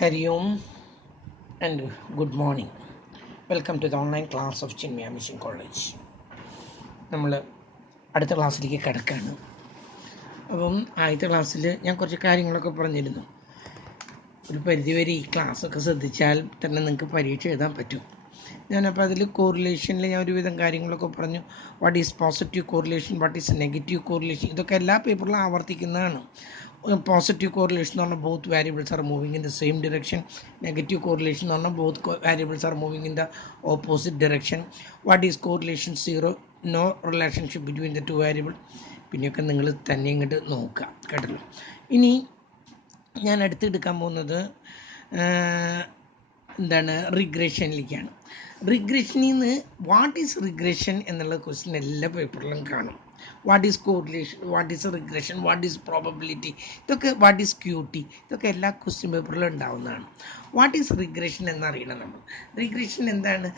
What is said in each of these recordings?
Hari Om and good morning. Welcome to the online class of Chinmaya Mission College. നമ്മൾ അടുത്ത ക്ലാസ്സിലേക്ക് കിടക്കുകയാണ്. അപ്പം ആദ്യത്തെ ക്ലാസ്സിൽ ഞാൻ കുറച്ച് കാര്യങ്ങളൊക്കെ പറഞ്ഞിരുന്നു. ഒരു പരിധിവരെ ഈ ക്ലാസ്സൊക്കെ ശ്രദ്ധിച്ചാൽ തന്നെ നിങ്ങൾക്ക് പരീക്ഷ എഴുതാൻ പറ്റും. ഞാനപ്പോൾ അതിൽ കോറിലേഷനിൽ ഞാൻ ഒരുവിധം കാര്യങ്ങളൊക്കെ പറഞ്ഞു. What is positive correlation, what is negative correlation, ഇതൊക്കെ എല്ലാ പേപ്പറിലും ആവർത്തിക്കുന്നതാണ്. പോസിറ്റീവ് കോറിലേഷൻ എന്ന് പറഞ്ഞാൽ both variables are moving in the same direction. Negative correlation എന്ന് പറഞ്ഞാൽ both variables are moving in the opposite direction. What is correlation? Zero, no relationship between the two variable. പിന്നെയൊക്കെ നിങ്ങൾ തന്നെ ഇങ്ങോട്ട് നോക്കുക, കേട്ടല്ലോ. ഇനി ഞാൻ അടുത്തെടുക്കാൻ പോകുന്നത് എന്താണ്, റിഗ്രഷനിലേക്കാണ്. റിഗ്രഷനിൽ നിന്ന് വാട്ട് ഈസ് റിഗ്രഷൻ എന്നുള്ള ക്വസ്റ്റ്യൻ എല്ലാ പേപ്പറിലും കാണും. What is correlation, what is regression, what is probability, ഇതൊക്കെ വാട്ട് ഈസ് ക്യൂട്ടി, ഇതൊക്കെ എല്ലാ ക്വസ്റ്റ്യൻ പേപ്പറിലും ഉണ്ടാവുന്നതാണ്. വാട്ട് ഈസ് റിഗ്രഷൻ എന്നറിയണം നമ്മൾ. റിഗ്രഷൻ എന്താണ്?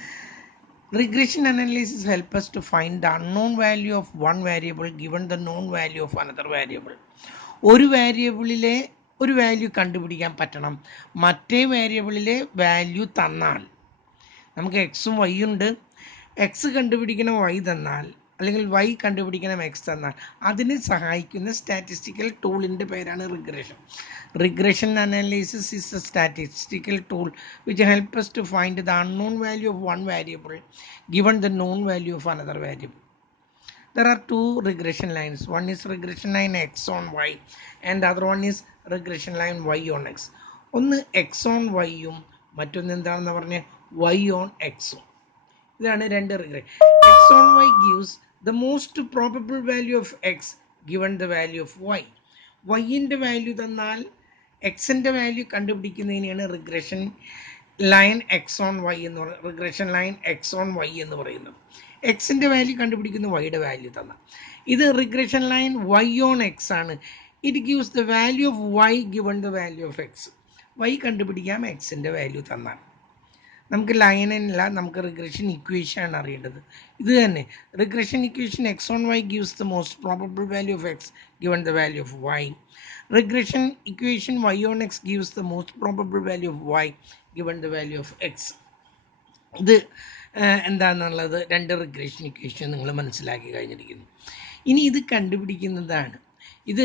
Regression analysis helps us to find the unknown value of one variable given the known value of another variable. ഒരു വേരിയബിളിലെ ഒരു value കണ്ടുപിടിക്കാൻ പറ്റണം, മറ്റേ വേരിയബിളിലെ വാല്യൂ തന്നാൽ. നമുക്ക് എക്സും വൈ ഉണ്ട്. എക്സ് കണ്ടുപിടിക്കണം വൈ തന്നാൽ, അല്ലെങ്കിൽ വൈ കണ്ടുപിടിക്കണം എക്സ് തന്നാൽ അതിനെ സഹായിക്കുന്ന സ്റ്റാറ്റിസ്റ്റിക്കൽ ടൂളിൻ്റെ പേരാണ് regression. Regression analysis is a statistical tool which helps us to find the unknown value of one variable given the known value of another variable. There are two regression lines. One is regression line x on y and the other one is regression line y on x. ഒന്ന് x on y യും മറ്റൊന്ന് എന്താണെന്ന് പറഞ്ഞ y on x ഉം. ഇതാണ് രണ്ട് regression. x on y gives the most probable value of x given the value of y. y-ൻ്റെ value തന്നാൽ എക്സിൻ്റെ വാല്യൂ കണ്ടുപിടിക്കുന്നതിനെയാണ് regression line x on y എന്ന് പറയുന്നത്. Regression line x on y എന്ന് പറയുന്നത് എക്സിൻ്റെ വാല്യൂ കണ്ടുപിടിക്കുന്ന വൈയുടെ വാല്യൂ തന്ന. ഇത് regression line y on x ആണ്. It gives the value of y given the value of x. Y കണ്ടുപിടിക്കാം എക്സിൻ്റെ വാല്യൂ തന്നാൽ. നമുക്ക് ലൈനല്ല, നമുക്ക് റിഗ്രഷൻ ഇക്വേഷൻ ആണ് അറിയേണ്ടത്. ഇത് തന്നെ regression equation x on y gives the most probable value of x given the value of y. Regression equation y on x gives the most probable value of y given the value of x. ഇത് എന്താണെന്നുള്ളത് രണ്ട് regression equation നിങ്ങൾ മനസ്സിലാക്കി കഴിഞ്ഞിരിക്കുന്നു. ഇനി ഇത് കണ്ടുപിടിക്കുന്നതാണ്. ഇത്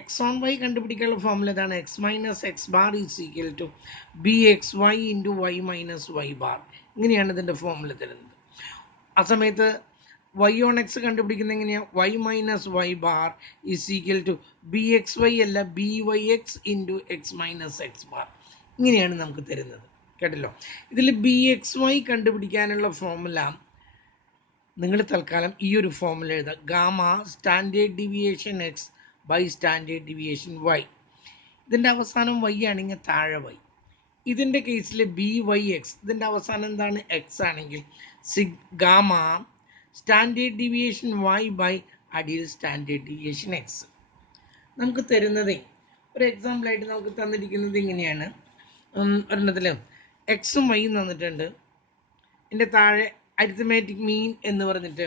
എക്സ് ഓൺ വൈ കണ്ടുപിടിക്കാനുള്ള ഫോർമുല ഇതാണ്. X minus x bar is equal to b x y into y minus y bar. ഇങ്ങനെയാണ് ഇതിൻ്റെ ഫോർമുല തരുന്നത്. ആ സമയത്ത് വൈ ഓൺ എക്സ് കണ്ടുപിടിക്കുന്നത് എങ്ങനെയാണ്? Y minus y bar is equal to b x y അല്ല b y x into x minus x bar. ഇങ്ങനെയാണ് നമുക്ക് തരുന്നത്, കേട്ടല്ലോ. ഇതിൽ ബി എക്സ് വൈ കണ്ടുപിടിക്കാനുള്ള ഫോർമുല നിങ്ങൾ തൽക്കാലം ഈ ഒരു ഫോർമുല എഴുതാം. Gamma standard deviation x by standard deviation y. ഇതിൻ്റെ അവസാനം വൈ ആണെങ്കിൽ താഴെ വൈ. ഇതിൻ്റെ കേസിൽ ബി വൈ എക്സ്, ഇതിൻ്റെ അവസാനം എന്താണ്? എക്സ് ആണെങ്കിൽ gamma standard deviation y by അടിയിൽ സ്റ്റാൻഡേർഡ് ഡീവിയേഷൻ എക്സ്. നമുക്ക് തരുന്നത് ഒരു എക്സാമ്പിളായിട്ട് നമുക്ക് തന്നിരിക്കുന്നത് ഇങ്ങനെയാണ്. ഒരെണ്ണത്തിൽ എക്സും വൈയും തന്നിട്ടുണ്ട്. എൻ്റെ താഴെ അരിത്തമാറ്റിക് മീൻ എന്ന് പറഞ്ഞിട്ട്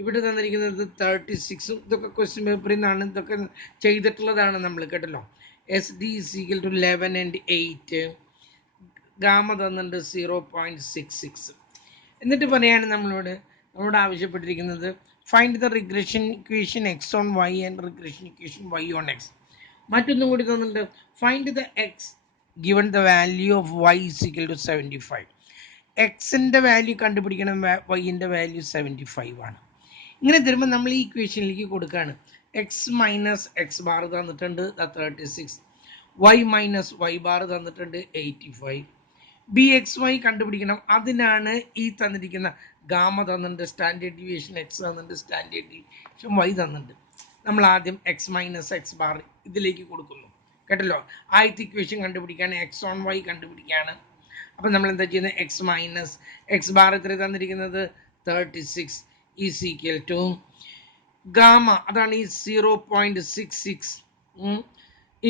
ഇവിടെ തന്നിരിക്കുന്നത് 36. ഇതൊക്കെ ക്വസ്റ്റ്യൻ പേപ്പറിൽ നിന്നാണ്, ഇതൊക്കെ ചെയ്തിട്ടുള്ളതാണ് നമ്മൾ, കേട്ടല്ലോ. S d is equal to 11 and 8. Gamma തന്നിട്ടുണ്ട് 0.66. എന്നിട്ട് പറയാണ് നമ്മളോട് ആവശ്യപ്പെട്ടിരിക്കുന്നത് find the regression equation x on y and regression equation y on x. മറ്റൊന്നും കൂടി തന്നിട്ടുണ്ട്, find the x given the value of y is equal to 75. എക്സിൻ്റെ value കണ്ടുപിടിക്കണം, വൈൻ്റെ വാല്യൂ 75 ആണ്. ഇങ്ങനെ തരുമ്പോൾ നമ്മൾ ഈ ഇക്വേഷനിലേക്ക് കൊടുക്കുകയാണ്. എക്സ് മൈനസ് എക്സ് ബാർ തന്നിട്ടുണ്ട് 36, വൈ മൈനസ് വൈ ബാർ തന്നിട്ടുണ്ട് 85. ബി എക്സ് വൈ കണ്ടുപിടിക്കണം, അതിനാണ് ഈ തന്നിരിക്കുന്ന ഗാമ തന്നിട്ടുണ്ട്, സ്റ്റാൻഡേർഡ് ഡീവിയേഷൻ എക്സ് തന്നിട്ടുണ്ട്, സ്റ്റാൻഡേർഡ് ഡീവിയേഷൻ വൈ തന്നിട്ടുണ്ട്. നമ്മൾ ആദ്യം എക്സ് മൈനസ് എക്സ് ബാർ ഇതിലേക്ക് കൊടുക്കുന്നു, കേട്ടല്ലോ. ആദ്യത്തെ ഇക്വേഷൻ കണ്ടുപിടിക്കുകയാണ്, എക്സ് ഓൺ വൈ കണ്ടുപിടിക്കുകയാണ്. അപ്പം നമ്മൾ എന്താ ചെയ്യുന്നത്? എക്സ് മൈനസ് എക്സ് ബാർ എത്ര തന്നിരിക്കുന്നത്? 36 ഈസ് ഈക്വൽ ടു ഗാമ, അതാണ് ഈ 0.66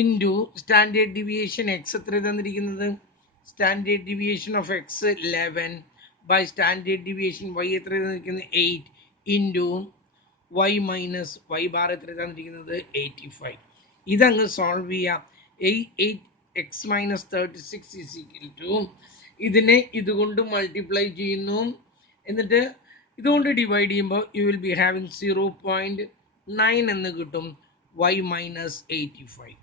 ഇൻറ്റു സ്റ്റാൻഡേർഡ് ഡീവിയേഷൻ എക്സ് എത്ര തന്നിരിക്കുന്നത്? Standard deviation of x 11 by standard deviation y എത്ര തന്നിരിക്കുന്നത്? 8 into y minus y bar എത്ര തന്നിരിക്കുന്നത്? 85. ഇതങ്ങ് സോൾവ് ചെയ്യാം. X minus 36 is equal to ഇതിനെ ഇതുകൊണ്ട് മൾട്ടിപ്ലൈ ചെയ്യുന്നു, എന്നിട്ട് ഇതുകൊണ്ട് ഡിവൈഡ് ചെയ്യുമ്പോൾ യു വിൽ ബി ഹാവിങ് 0.9 എന്ന് കിട്ടും, y മൈനസ് 85.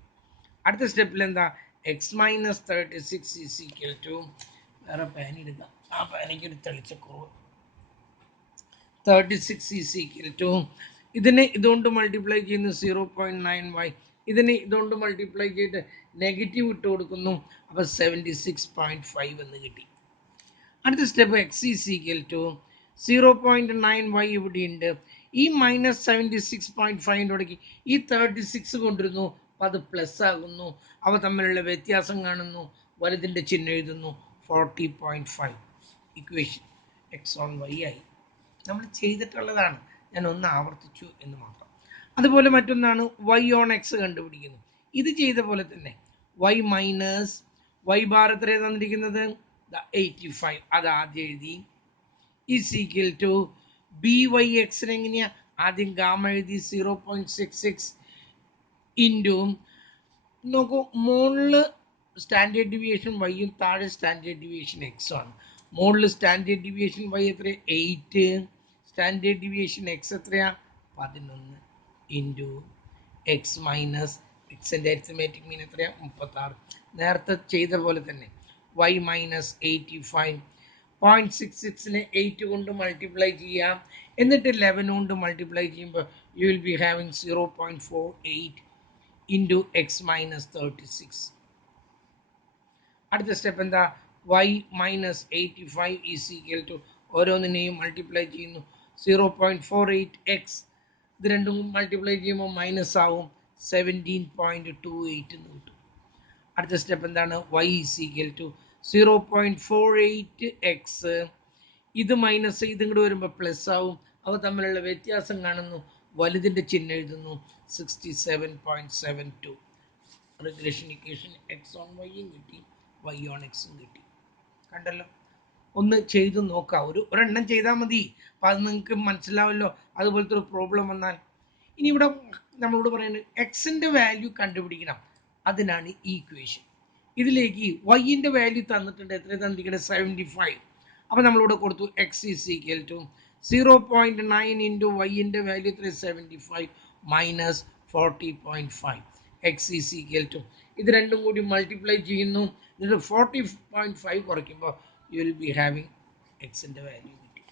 അടുത്ത സ്റ്റെപ്പിൽ എന്താ, x minus 36 is equal to, വേറെ പാൻ എടുക്കാം, ആ പാനിക്ക് ഒരു തെളിച്ചക്കുറവ്, 36 ഈസ് ഈക്വൽ ടു ഇതിനെ ഇതുകൊണ്ട് മൾട്ടിപ്ലൈ ചെയ്യുന്നു 0.9y, ഇതിനെ ഇതുകൊണ്ട് മൾട്ടിപ്ലൈ ചെയ്ത് നെഗറ്റീവ് ഇട്ട് കൊടുക്കുന്നു, അപ്പോൾ 76.5 എന്ന് കിട്ടി. അടുത്ത step x is equal to 0.9y ഇവിടെ ഉണ്ട്, ഈ മൈനസ് 76.5 ഈ 36 കൊണ്ടിരുന്നു, അപ്പോൾ അത് പ്ലസ് ആകുന്നു, അവ തമ്മിലുള്ള വ്യത്യാസം കാണുന്നു, വലുതിൻ്റെ ചിഹ്നം എഴുതുന്നു, 40.5. ഇക്വേഷൻ എക്സ് ഓൺ വൈ ആയി. നമ്മൾ ചെയ്തിട്ടുള്ളതാണ്, ഞാൻ ഒന്ന് ആവർത്തിച്ചു എന്ന് മാത്രം. അതുപോലെ മറ്റൊന്നാണ് വൈ ഓൺ എക്സ് കണ്ടുപിടിക്കുന്നു, ഇത് ചെയ്ത പോലെ തന്നെ വൈ മൈനസ് വൈ ബാർ എത്ര തന്നിരിക്കുന്നത് 85, അത് ആദ്യം എഴുതി, is equal to b y എക്സിന് എങ്ങനെയാ, ആദ്യം ഗാമ എഴുതി 0.66 ഇൻറ്റു, നോക്കൂ മുകളിൽ സ്റ്റാൻഡേർഡ് ഡിവിയേഷൻ വൈയും താഴെ സ്റ്റാൻഡേർഡ് ഡിവിയേഷൻ എക്സും ആണ്. മുകളിൽ സ്റ്റാൻഡേർഡ് ഡിവിയേഷൻ വൈ എത്ര 8, സ്റ്റാൻഡേർഡ് ഡിവിയേഷൻ എക്സ് എത്രയാ 11 ഇൻറ്റു എക്സ് മൈനസ് എക്സിൻ്റെ അരിത്തമാറ്റിക് മീൻ എത്രയാ 36. നേരത്തെ ചെയ്ത പോലെ തന്നെ വൈ മൈനസ് 85.66നെ 8 കൊണ്ട് മൾട്ടിപ്ലൈ ചെയ്യാം, എന്നിട്ട് 11 കൊണ്ട് മൾട്ടിപ്ലൈ ചെയ്യുമ്പോൾ you will be having 0.48 into x minus 36. അടുത്ത സ്റ്റെപ്പ് എന്താ, y minus 85 is equal to ഓരോന്നിനെയും മൾട്ടിപ്ലൈ ചെയ്യുന്നു 0.48x, ഇത് രണ്ടും മൾട്ടിപ്ലൈ ചെയ്യുമ്പോൾ മൈനസ് ആവും 17.28 എന്ന് കിട്ടും. അടുത്ത സ്റ്റെപ്പ് എന്താണ്, y is equal to 0.48x, ഇത് മൈനസ് ഇത് ഇങ്ങോട്ട് വരുമ്പോൾ പ്ലസ് ആവും, അവ തമ്മിലുള്ള വ്യത്യാസം കാണുന്നു, വലുതിൻ്റെ ചിഹ്നം എഴുതുന്നു 67.72. റിഗ്രഷൻ ഇക്വേഷൻ എക്സ് ഓൺ വൈയും കിട്ടി, വൈ ഓൺ എക്സും കിട്ടി. കണ്ടല്ലോ, ഒന്ന് ചെയ്ത് നോക്കാം, ഒരെണ്ണം ചെയ്താൽ മതി, അപ്പം അത് നിങ്ങൾക്ക് മനസ്സിലാവല്ലോ. അതുപോലത്തെ ഒരു പ്രോബ്ലം വന്നാൽ ഇനി ഇവിടെ നമ്മളോട് പറയുന്നത് എക്സിൻ്റെ വാല്യൂ കണ്ടുപിടിക്കണം, അതിനാണ് ഈ ഇക്വേഷൻ. ഇതിലേക്ക് വൈൻ്റെ വാല്യൂ തന്നിട്ടുണ്ട്, എത്ര തന്നിരിക്കുന്നത് 75. അപ്പം നമ്മളിവിടെ കൊടുത്തു x is equal to 0.9 into വൈൻ്റെ വാല്യൂ എത്ര 75 minus 40.5, x is equal to ഇത് രണ്ടും കൂടി മൾട്ടിപ്ലൈ ചെയ്യുന്നു, എന്നിട്ട് 40.5 കുറയ്ക്കുമ്പോൾ യു വിൽ ബി ഹാവിങ് എക്സിൻ്റെ വാല്യൂ കിട്ടി.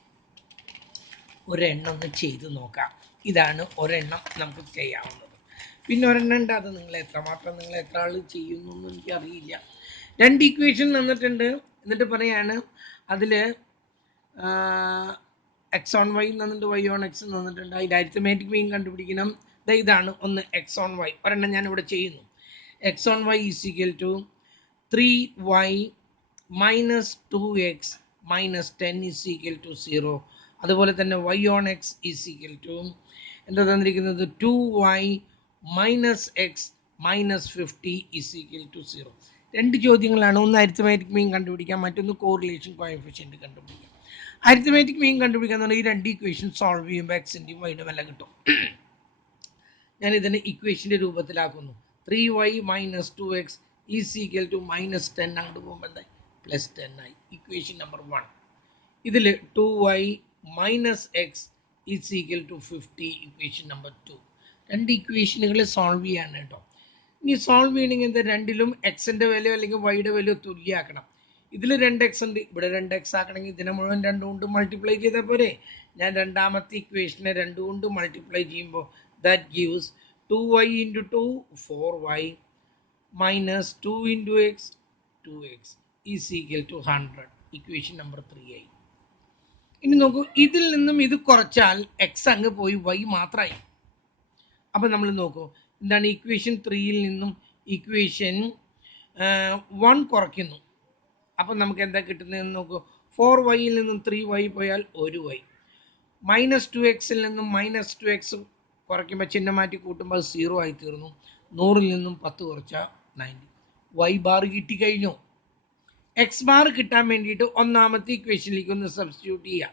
ഒരെണ്ണം ഒന്ന് ചെയ്ത് നോക്കാം, ഇതാണ് ഒരെണ്ണം നമുക്ക് ചെയ്യാവുന്നത്. പിന്നെ ഒരെണ്ണം ഉണ്ട്, അത് നിങ്ങൾ എത്ര ആൾ ചെയ്യുന്നു എന്ന് എനിക്കറിയില്ല. 2 ഇക്വേഷൻ തന്നിട്ടുണ്ട്, എന്നിട്ട് പറയാണ് അതിൽ എക്സ് ഓൺ വൈ തന്നിട്ട് വൈ ഓൺ എക്സ് തന്നിട്ടുണ്ട്, അതിൻ്റെ അരിത്തമാറ്റിക് മീൻ കണ്ടുപിടിക്കണം. ഇതാണ് ഒന്ന് എക്സ് ഓൺ വൈ, ഒരെണ്ണം ഞാനിവിടെ ചെയ്യുന്നു. X on y is equal to 3y minus 2x minus 10 is equal to 0. അതുപോലെ തന്നെ y on x is equal to എന്താ തന്നിരിക്കുന്നത് 2y minus x minus 50 is equal to 0. 2 ചോദ്യങ്ങളാണ്, ഒന്ന് അരിത്തമാറ്റിക് മീൻ കണ്ടുപിടിക്കാം, മറ്റൊന്ന് കോറിലേഷൻ കോഎഫിഷ്യന്റ് കണ്ടുപിടിക്കാം. അരിത്തമാറ്റിക് മീൻ കണ്ടുപിടിക്കാൻ ഈ 2 ഇക്വേഷൻ സോൾവ് ചെയ്യുമ്പോൾ എക്സിൻ്റെയും വൈയുടെ വില കിട്ടും. ഞാൻ ഇതിനെ ഇക്വേഷൻ്റെ രൂപത്തിലാക്കുന്നു, 3y minus 2x is equal to minus 10, അങ്ങോട്ട് പോകുമ്പോൾ എന്തായി പ്ലസ് 10 ആയി, ഇക്വേഷൻ നമ്പർ 1. ഇതിൽ 2y minus x is equal to 50, equation number 2. 2 ഇക്വേഷനുകൾ സോൾവ് ചെയ്യാണ് കേട്ടോ. ഇനി സോൾവ് ചെയ്യണമെങ്കിൽ എന്താ, രണ്ടിലും എക്സിൻ്റെ വിലയോ അല്ലെങ്കിൽ വൈയുടെ വിലയോ തുല്യമാക്കണം. ഇതിൽ 2x ഉണ്ട്, ഇവിടെ 2x ആക്കണമെങ്കിൽ ഇതിനെ മുഴുവൻ 2 കൊണ്ട് മൾട്ടിപ്ലൈ ചെയ്താൽ പോരെ. ഞാൻ രണ്ടാമത്തെ ഇക്വേഷനെ 2 കൊണ്ട് മൾട്ടിപ്ലൈ ചെയ്യുമ്പോൾ that gives 2y into 2 4y minus 2 into x 2x is equal to 100, equation number 3 ആയി. ഇനി നോക്കൂ, ഇതിൽ നിന്നും ഇത് കുറച്ചാൽ എക്സ് അങ്ങ് പോയി വൈ മാത്രമായി. അപ്പം നമ്മൾ നോക്കൂ, എന്താണ് ഇക്വേഷൻ 3യിൽ നിന്നും ഇക്വേഷൻ 1 കുറയ്ക്കുന്നു, അപ്പം നമുക്ക് എന്താ കിട്ടുന്നതെന്ന് നോക്കൂ. 4yയിൽ നിന്നും 3y പോയാൽ 1y, മൈനസ് 2xൽ നിന്നും മൈനസ് 2x കുറയ്ക്കുമ്പോൾ ചിഹ്നം മാറ്റി കൂട്ടുമ്പോൾ 0 ആയി തീർന്നു. 100ൽ നിന്നും 10 കുറച്ചാൽ 90. വൈ ബാർ കിട്ടിക്കഴിഞ്ഞു. എക്സ് ബാർ കിട്ടാൻ വേണ്ടിയിട്ട് ഒന്നാമത്തെ ഇക്വേഷനിലേക്ക് ഒന്ന് സബ്സ്റ്റിറ്റ്യൂട്ട് ചെയ്യാം.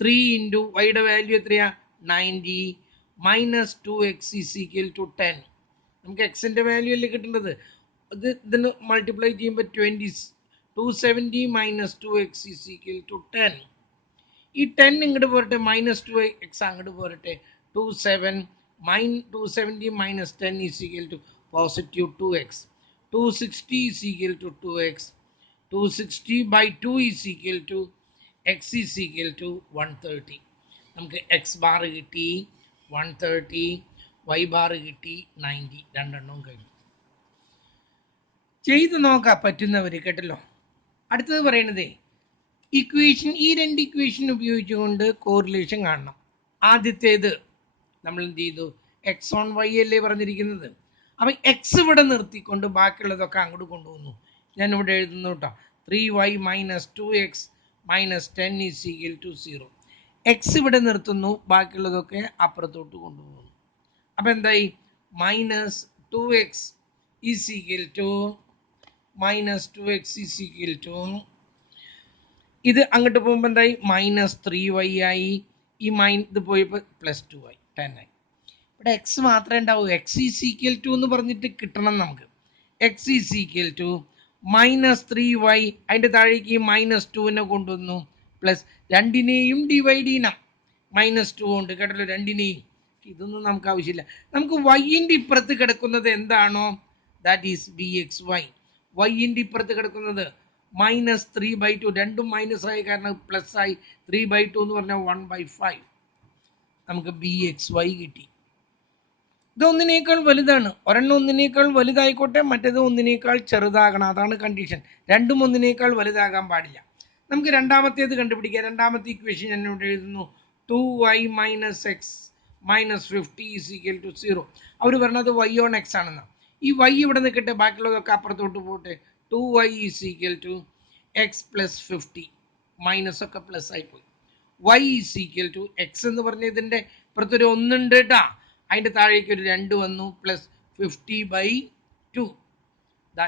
3 ഇൻറ്റു വൈയുടെ വാല്യൂ എത്രയാ 90 minus 2x is equal to 10. നമുക്ക് എക്സിൻ്റെ വാല്യൂ അല്ലേ കിട്ടേണ്ടത്, ഇതിന് മൾട്ടിപ്ലൈ ചെയ്യുമ്പോൾ 270 minus 2x is equal to 10. ഈ 10 ഇങ്ങോട്ട് പോരട്ടെ, -2x അങ്ങോട്ട് പോരട്ടെ. 270 minus 10 is equal to positive 2x. 260 is equal to 2x. 260 by 2 is equal to x is equal to 130. നമുക്ക് എക്സ് ബാർ കിട്ടി 130, y ബാർ കിട്ടി 90. രണ്ടെണ്ണവും കഴിഞ്ഞു. ചെയ്ത് നോക്കാം പറ്റുന്നവർ, കേട്ടല്ലോ. അടുത്തത് പറയണതേ ഇക്വേഷൻ, ഈ രണ്ട് ഇക്വേഷൻ ഉപയോഗിച്ചുകൊണ്ട് കോറിലേഷൻ കാണണം. ആദ്യത്തേത് നമ്മൾ എന്ത് ചെയ്തു, എക്സ് ഓൺ വൈ അല്ലേ പറഞ്ഞിരിക്കുന്നത്. അപ്പം എക്സ് ഇവിടെ നിർത്തിക്കൊണ്ട് ബാക്കിയുള്ളതൊക്കെ അങ്ങോട്ട് കൊണ്ടുവന്നു. ഞാൻ ഇവിടെ എഴുതുന്നു കേട്ടോ, 3y minus 2x minus 10 is equal to 0. X ഇവിടെ നിർത്തുന്നു, ബാക്കിയുള്ളതൊക്കെ അപ്പുറത്തോട്ട് കൊണ്ടുപോകുന്നു. അപ്പം എന്തായി, minus 2x is equal to ഇത് അങ്ങോട്ട് പോകുമ്പോൾ എന്തായി, -3y ആയി. ഈ ഇത് പോയപ്പോൾ +2y 10 ആയി. ഇവിടെ എക്സ് മാത്രമേ ഉണ്ടാവൂ. എക്സ് ഈസ് ഈക്വൽ ടു എന്ന് പറഞ്ഞിട്ട് കിട്ടണം നമുക്ക്. X is equal to -3y, അതിൻ്റെ താഴേക്ക് ഈ -2നെ കൊണ്ടുവന്നു, പ്ലസ് രണ്ടിനെയും ഡിവൈഡ് ചെയ്യണം -2 കൊണ്ട്, കേട്ടല്ലോ, രണ്ടിനെയും. ഇതൊന്നും നമുക്ക് ആവശ്യമില്ല. നമുക്ക് വൈൻ്റെ ഇപ്പുറത്ത് കിടക്കുന്നത് എന്താണോ, ദാറ്റ് ഈസ് bxy. വൈൻ്റെ ഇപ്പുറത്ത് കിടക്കുന്നത് -3/2, രണ്ടും മൈനസ് ആയി കാരണം പ്ലസ് ആയി. 3/2 എന്ന് പറഞ്ഞാൽ 1/5. നമുക്ക് bxy കിട്ടി. ഇത് ഒന്നിനേക്കാൾ വലുതാണ്. ഒരെണ്ണം ഒന്നിനേക്കാൾ വലുതായിക്കോട്ടെ, മറ്റേത് ഒന്നിനേക്കാൾ ചെറുതാകണം. അതാണ് കണ്ടീഷൻ. രണ്ടും ഒന്നിനേക്കാൾ വലുതാകാൻ പാടില്ല. നമുക്ക് രണ്ടാമത്തേത് കണ്ടുപിടിക്കാം. രണ്ടാമത്തെ ഇക്വേഷൻ ഞാൻ ഇവിടെ എഴുതുന്നു, 2y minus x minus 50 is equal to 0. അവർ പറഞ്ഞത് y ഓൺ എക്സ് ആണെന്നാണ്. ഈ y ഇവിടെ നിൽക്കട്ടെ, ബാക്കിയുള്ളതൊക്കെ അപ്പുറത്തോട്ട് പോട്ടെ. 2y is equal to x plus 50, minus ഒക്കെ പ്ലസ് ആയിപ്പോയി. y is equal to x എന്ന് പറഞ്ഞ ഇതിൻ്റെ ഇപ്പുറത്തൊരു 1 ഉണ്ട് കേട്ടാ, അതിൻ്റെ താഴേക്ക് ഒരു 2 വന്നു, പ്ലസ് 50/2.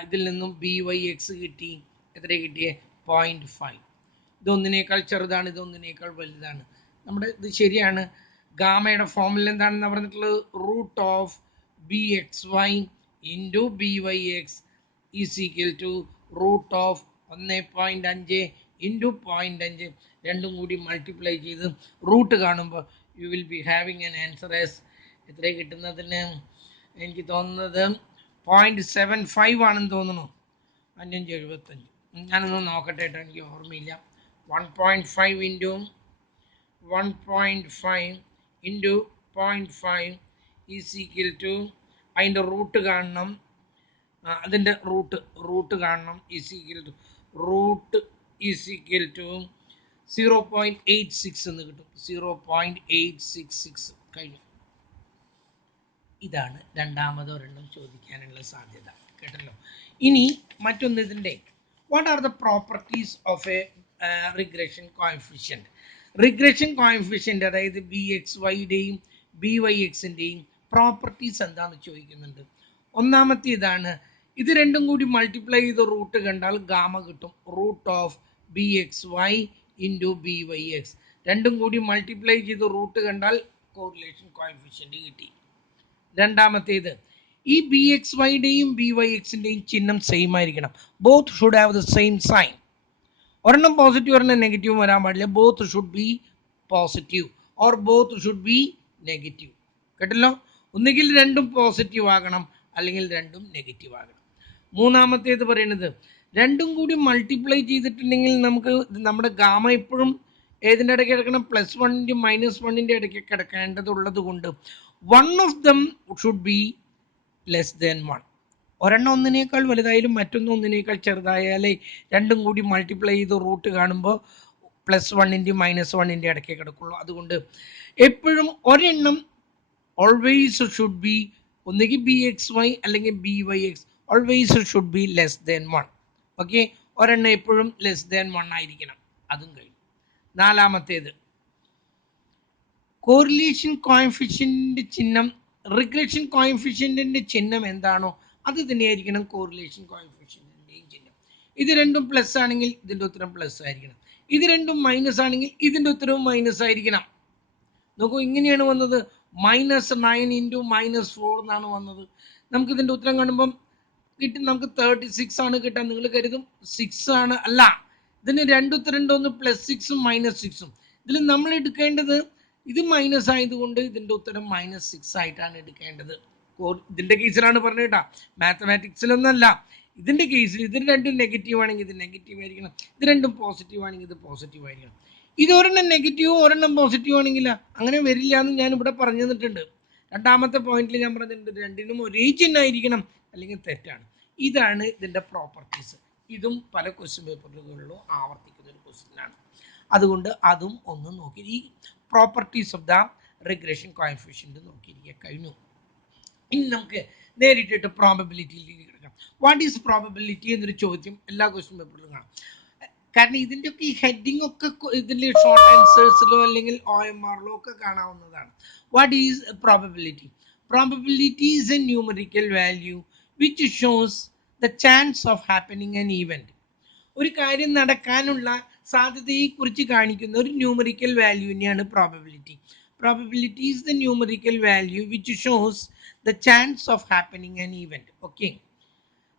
ഇതിൽ നിന്നും byx കിട്ടി. എത്ര കിട്ടിയേ, 0.5. ഇതൊന്നിനേക്കാൾ ചെറുതാണ്, ഇതൊന്നിനേക്കാൾ വലുതാണ്. നമ്മുടെ ഇത് ശരിയാണ്. ഗാമയുടെ ഫോമിൽ എന്താണെന്ന് പറഞ്ഞിട്ടുള്ളത്, √BXY into BYX is equal to √1.5 into 0.5. രണ്ടും കൂടി മൾട്ടിപ്ലൈ ചെയ്ത് റൂട്ട് കാണുമ്പോൾ you will be having an answer as എത്ര കിട്ടുന്നതിന്, എനിക്ക് തോന്നുന്നത് 0.75 ആണെന്ന് തോന്നുന്നു. 5×75 ഞാനൊന്ന് നോക്കട്ടെ കേട്ടോ, എനിക്ക് ഓർമ്മയില്ല. 1.5 ഇൻറ്റു 0.5 ഈസ് ഈക്വൽ ടു, അതിൻ്റെ റൂട്ട് കാണണം, അതിൻ്റെ റൂട്ട് കാണണം. ഈസ് ഈക്വൽ ടു 0.86 എന്ന് കിട്ടും. 0.866 കഴിഞ്ഞു. ഇതാണ് രണ്ടാമത് ഒരെണ്ണം ചോദിക്കാനുള്ള സാധ്യത, കേട്ടല്ലോ. ഇനി മറ്റൊന്ന്, ഇതിൻ്റെ what are the properties of A regression coefficient. Regression coefficient, അതായത് bxyയുടെയും byxൻ്റെയും പ്രോപ്പർട്ടീസ് എന്താണെന്ന് ചോദിക്കുന്നുണ്ട്. ഒന്നാമത്തെ ഇതാണ്, ഇത് രണ്ടും കൂടി മൾട്ടിപ്ലൈ ചെയ്ത് റൂട്ട് കണ്ടാൽ ഗാമ കിട്ടും. √BXY ഇൻറ്റു BYX രണ്ടും കൂടി മൾട്ടിപ്ലൈ ചെയ്ത് റൂട്ട് കണ്ടാൽ കോറിലേഷൻ കോഎഫിഷ്യൻറ്റ് കിട്ടി. രണ്ടാമത്തേത്, ഈ bxyയുടെയും byxൻ്റെയും ചിഹ്നം സെയിം ആയിരിക്കണം. Both should have the same sign. ഒരെണ്ണം പോസിറ്റീവ് ഒരെണ്ണം നെഗറ്റീവ് വരാൻ പാടില്ല. Both should be positive or both should be negative, കേട്ടല്ലോ. ഒന്നുകിൽ രണ്ടും പോസിറ്റീവ് ആകണം, അല്ലെങ്കിൽ രണ്ടും നെഗറ്റീവ് ആകണം. മൂന്നാമത്തേത് പറയുന്നത്, രണ്ടും കൂടി മൾട്ടിപ്ലൈ ചെയ്തിട്ടുണ്ടെങ്കിൽ നമുക്ക് നമ്മുടെ ഗാമ എപ്പോഴും ഏതിൻ്റെ ഇടയ്ക്ക് കിടക്കണം, +1 -1 ഇടയ്ക്ക് കിടക്കേണ്ടതുള്ളത് കൊണ്ട് one of them should be less than 1. ഒരെണ്ണം ഒന്നിനേക്കാൾ വലുതായാലും മറ്റൊന്ന് ഒന്നിനേക്കാൾ ചെറുതായാലേ രണ്ടും കൂടി മൾട്ടിപ്ലൈ ചെയ്ത് റൂട്ട് കാണുമ്പോൾ +1 -1 ഇടയ്ക്ക് കിടക്കുള്ളൂ. അതുകൊണ്ട് എപ്പോഴും ഒരെണ്ണം ഓൾവേസ് ഷുഡ് ബി ഒന്നുകിൽ bxy അല്ലെങ്കിൽ byx, always should be less than 1. Okay, ഒരെണ്ണം എപ്പോഴും ലെസ് ദാൻ 1 ആയിരിക്കണം. അതും കഴിഞ്ഞു. നാലാമത്തേത്, കോറിലേഷൻ കോഎഫിഷ്യൻറ്റിൻ്റെ ചിഹ്നം, റിഗ്രഷൻ കോഎഫിഷ്യൻറ്റിൻ്റെ ചിഹ്നം എന്താണോ അത് തന്നെയായിരിക്കണം കോറിലേഷൻ കോഎഫിഷ്യൻറ്റിൻ്റെയും ചിഹ്നം. ഇത് രണ്ടും പ്ലസ് ആണെങ്കിൽ ഇതിൻ്റെ ഉത്തരം പ്ലസ് ആയിരിക്കണം. ഇത് രണ്ടും മൈനസ് ആണെങ്കിൽ ഇതിൻ്റെ ഉത്തരവും മൈനസ് ആയിരിക്കണം. നോക്കൂ, ഇങ്ങനെയാണ് വന്നത്, -9 ഇൻറ്റു -4 എന്നാണ് വന്നത്. നമുക്ക് ഇതിൻ്റെ ഉത്തരം കാണുമ്പം കിട്ടി നമുക്ക് 36 ആണ് കിട്ടാൻ. നിങ്ങൾ കരുതും 6 ആണ്, അല്ല, ഇതിന് രണ്ടുത്തരണ്ട്, ഒന്ന് +6 -6. ഇതിൽ നമ്മൾ എടുക്കേണ്ടത് ഇത് മൈനസ് ആയതുകൊണ്ട് ഇതിന്റെ ഉത്തരം -6 ആയിട്ടാണ് എടുക്കേണ്ടത്. ഇതിന്റെ കേസിലാണ് പറഞ്ഞേട്ടാ, മാത്തമാറ്റിക്സിലൊന്നല്ല. ഇതിന്റെ കേസിൽ ഇത് രണ്ടും നെഗറ്റീവ് ആണെങ്കിൽ ഇത് നെഗറ്റീവ് ആയിരിക്കണം, ഇത് രണ്ടും പോസിറ്റീവ് ആണെങ്കിൽ ഇത് പോസിറ്റീവ് ആയിരിക്കണം. ഇത് ഒരെണ്ണം നെഗറ്റീവും ഒരെണ്ണം പോസിറ്റീവ് ആണെങ്കിൽ അങ്ങനെ വരില്ല എന്ന് ഞാൻ ഇവിടെ പറഞ്ഞു തന്നിട്ടുണ്ട്. രണ്ടാമത്തെ പോയിന്റിൽ ഞാൻ പറഞ്ഞിട്ടുണ്ട് രണ്ടിനും ഒരേ ചിഹ്നമായിരിക്കണം അല്ലെങ്കിൽ തെറ്റാണ്. ഇതാണ് ഇതിന്റെ പ്രോപ്പർട്ടീസ്. ഇതും പല ക്വസ്റ്റ്യൻ പേപ്പറുകളിലും ആവർത്തിക്കുന്ന ഒരു ക്വസ്റ്റ്യനാണ്. അതുകൊണ്ട് അതും ഒന്ന് നോക്കി, ഈ properties of the regression coefficient നോക്കിയിരിക്കുക. കഴിഞ്ഞു. ഇനി നമുക്ക് നേരിട്ടിട്ട് പ്രോബബിലിറ്റിയിലേക്ക് കിടക്കാം. വാട്ട് ഈസ് പ്രോബബിലിറ്റി എന്നൊരു ചോദ്യം എല്ലാ ക്വസ്റ്റ്യൻ പേപ്പറിലും കാണാം. കാരണം ഇതിൻ്റെയൊക്കെ ഈ ഹെഡിങ് ഒക്കെ ഇതിൽ ഷോർട്ട് ആൻസേഴ്സിലോ അല്ലെങ്കിൽ OMRലോ ഒക്കെ കാണാവുന്നതാണ്. What is probability? Probability is a numerical value which shows the chance of happening an event. ഒരു കാര്യം നടക്കാനുള്ള സാധ്യതയെ കുറിച്ച് കാണിക്കുന്ന ഒരു ന്യൂമറിക്കൽ വാല്യൂവിനെയാണ് probability. Probability is the numerical value which shows the chance of happening an event. Okay.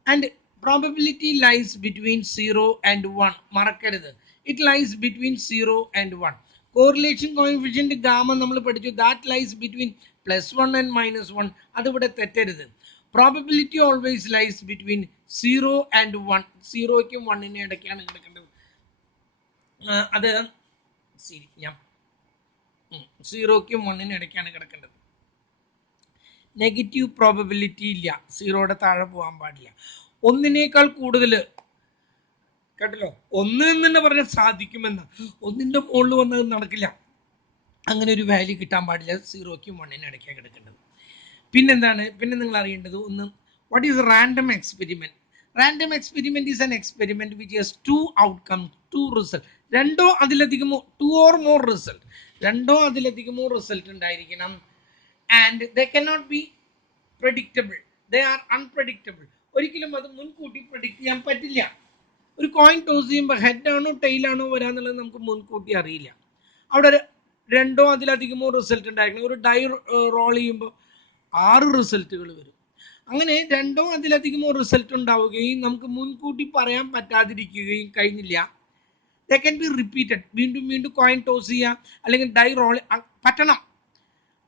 And probability lies between 0 and 1. മറക്കരുത്, it lies between 0 and 1. Correlation coefficient gamma നമ്മൾ പഠിച്ചു, that lies between +1 and -1. അതിവിടെ തെറ്റരുത്. Probability always lies between 0 and 1. 0ക്കും 1നും ഇടയ്ക്കാണ് കിടക്കേണ്ടത്. അത് ശരി, ഞാൻ 0ക്കും 1നും ഇടയ്ക്കാണ് കിടക്കേണ്ടത്. Negative probability ഇല്ല, 0യുടെ താഴെ പോകാൻ പാടില്ല. ഒന്നിനേക്കാൾ കൂടുതൽ, കേട്ടല്ലോ, ഒന്ന് എന്ന് തന്നെ പറഞ്ഞാൽ സാധിക്കുമെന്ന്, ഒന്നിന്റെ മുകളിൽ വന്നത് നടക്കില്ല. അങ്ങനെ ഒരു വാല്യൂ കിട്ടാൻ പാടില്ല, 0ക്കും 1നും ഇടയ്ക്കാണ് കിടക്കേണ്ടത്. പിന്നെന്താണ്, പിന്നെ നിങ്ങൾ അറിയേണ്ടത് ഒന്ന്, what is random experiment? Random experiment is an experiment which has 2 outcome, 2 result. രണ്ടോ അതിലധികമോ, 2 or more റിസൾട്ട്, രണ്ടോ അതിലധികമോ റിസൾട്ട് ഉണ്ടായിരിക്കണം. And they cannot be predictable, they are unpredictable. ഒരിക്കലും അത് മുൻകൂട്ടി പ്രഡിക്റ്റ് ചെയ്യാൻ പറ്റില്ല. ഒരു കോയിൻ ടോസ് ചെയ്യുമ്പോൾ ഹെഡ് ആണോ ടെയിൽ ആണോ വരാന്നുള്ളത് നമുക്ക് മുൻകൂട്ടി അറിയില്ല. അവിടെ രണ്ടോ അതിലധികമോ റിസൾട്ട് ഉണ്ടായിരിക്കണം. ഒരു ഡൈ റോൾ ചെയ്യുമ്പോൾ 6 റിസൾട്ടുകൾ വരും. അങ്ങനെ രണ്ടോ അതിലധികമോ റിസൾട്ട് ഉണ്ടാവുകയും നമുക്ക് മുൻകൂട്ടി പറയാൻ പറ്റാതിരിക്കുകയും കഴിഞ്ഞില്ല. ദേ ക്യാൻ ബി റിപ്പീറ്റഡ്, വീണ്ടും വീണ്ടും കോയിൻ ടോസ് ചെയ്യുക അല്ലെങ്കിൽ ഡൈ റോൾ പറ്റണം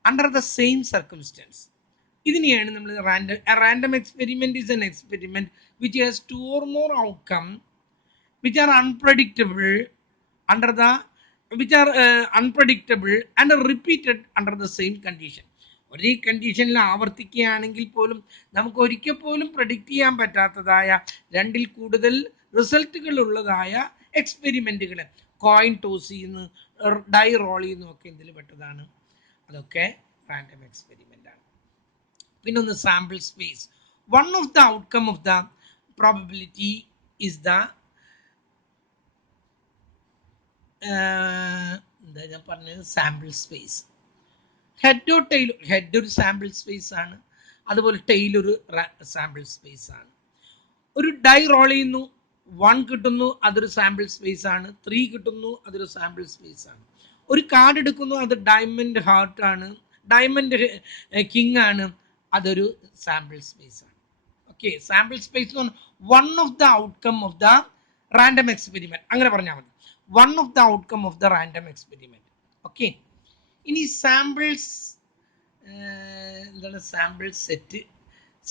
അണ്ടർ ദ സെയിം സർക്കംസ്റ്റൻസ്. ഇതിനെയാണ് നമ്മൾ random experiment is N experiment which has 2 or more outcome which are unpredictable and repeated under the same condition. ഒരേ കണ്ടീഷനിൽ ആവർത്തിക്കുകയാണെങ്കിൽ പോലും നമുക്ക് ഒരിക്കൽ പോലും പ്രഡിക്റ്റ് ചെയ്യാൻ പറ്റാത്തതായ രണ്ടിൽ കൂടുതൽ റിസൾട്ടുകൾ ഉള്ളതായ എക്സ്പെരിമെന്റുകൾ, കോയിൻ ടോസ് ചെയ്യുന്നു, ഡൈ റോൾ ചെയ്യുന്നു, ഒക്കെ ഇതിൽ പെട്ടതാണ്. അതൊക്കെ റാൻഡം എക്സ്പെരിമെന്റ് ആണ്. പിന്നെ ഒന്ന് sample space. One of the outcome of the probability is the എന്താ ഞാൻ പറഞ്ഞത്, സാമ്പിൾ സ്പേസ്. ഹെഡോ ടെയിലോ, ഹെഡ് ഒരു സാമ്പിൾ സ്പേസ് ആണ്, അതുപോലെ ടെയിൽ ഒരു സാമ്പിൾ സ്പേസ് ആണ്. ഒരു ഡൈ റോൾ ചെയ്യുന്നു, 1 കിട്ടുന്നു, അതൊരു സാമ്പിൾ സ്പേസ് ആണ്. 3 കിട്ടുന്നു, അതൊരു സാമ്പിൾ സ്പേസ് ആണ്. ഒരു കാർഡ് എടുക്കുന്നു, അത് ഡയമണ്ട് ഹാർട്ട് ആണ്, ഡയമണ്ട് കിങ് ആണ്, അതൊരു സാമ്പിൾ സ്പേസ് ആണ്. ഓക്കെ, സാമ്പിൾ സ്പേസ് എന്ന് പറഞ്ഞാൽ one of the outcome of the random experiment, അങ്ങനെ പറഞ്ഞാൽ മതി. One of the outcome of the random experiment. Okay, ഇനി സാമ്പിൾസ് എന്താണ്, സാമ്പിൾ സെറ്റ്.